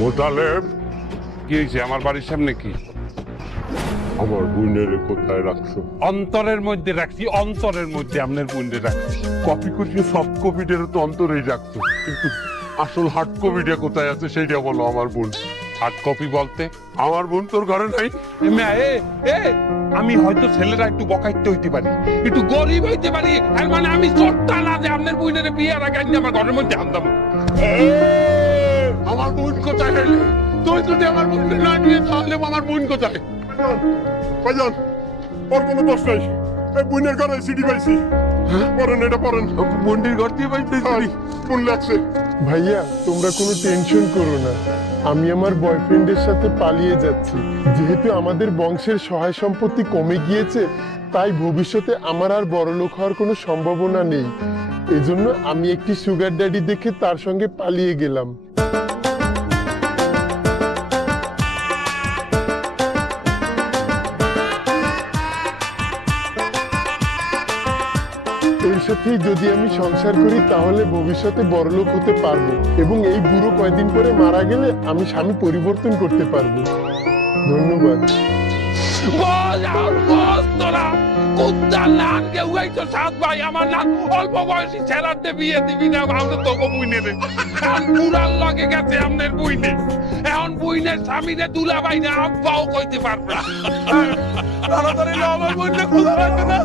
মোতালেব, কি হয়েছে? আমার বাড়ির সামনে কি? আমার বোনের কোথায় রাখছো? অন্তরের মধ্যে রাখছি, অন্তরের মধ্যে আপনার বোনরে রাখছি। কপি করছি, সফট কপিটার তো অন্তরেই রাখছো, কিন্তু আসল হার্ড কপিটা কোথায় আছে সেইটা বলো। আমার বোন, হার্ড কপি বলতে? আমার বোন তোর ঘরে নাই? আমি হয়তো ছেলেরা একটু বকাইতে হইতে পারি, একটু গরিব হইতে পারি, আর মানে আমি চোরটা না যে আপনার বোনের বিয়ের আগে আইনে আমার ঘরের মধ্যে আনতাম। আমার বোন কোথায় হইলে? তুই যদি আমার বোনকে না নিয়ে তাহলে আমার বোন কোথায়? ভাইজান, ওর কোনো দোষ নাই। এই বোনের ঘরে সিডি পাইছি। পড়েন, এটা পড়েন। বোনটির ঘর দিয়ে পাইতে কোন লাগছে? ভাইয়া তোমরা কোনো টেনশন করো না, আমি আমার বয়ফ্রেন্ডের সাথে পালিয়ে যাচ্ছি। যেহেতু আমাদের বংশের সহায় সম্পত্তি কমে গিয়েছে, তাই ভবিষ্যতে আমার আর বড়লোক হওয়ার কোনো সম্ভাবনা নেই। এজন্য আমি একটি সুগার ড্যাডি দেখে তার সঙ্গে পালিয়ে গেলাম। এর সাথেই যদি আমি সংসার করি তাহলে ভবিষ্যতে বড়লোক হতে পারবো, এবং এই বুড়ো কয়দিন পরে মারা গেলে আমি স্বামী পরিবর্তন করতে পারবো। ধন্যবাদ। আমার নাম অল্প বয়সী ছেলাতে বিয়ে দিবি না, আমরা তোকে বুইনে রে পুরার লগে গেছে আপনার বুইনে। এখন বুইনের স্বামীরে দুলা ভাই না আব্বাও কইতে পারবে না। তাড়াতাড়ি আমার বুইনে খোঁজা রাখতে না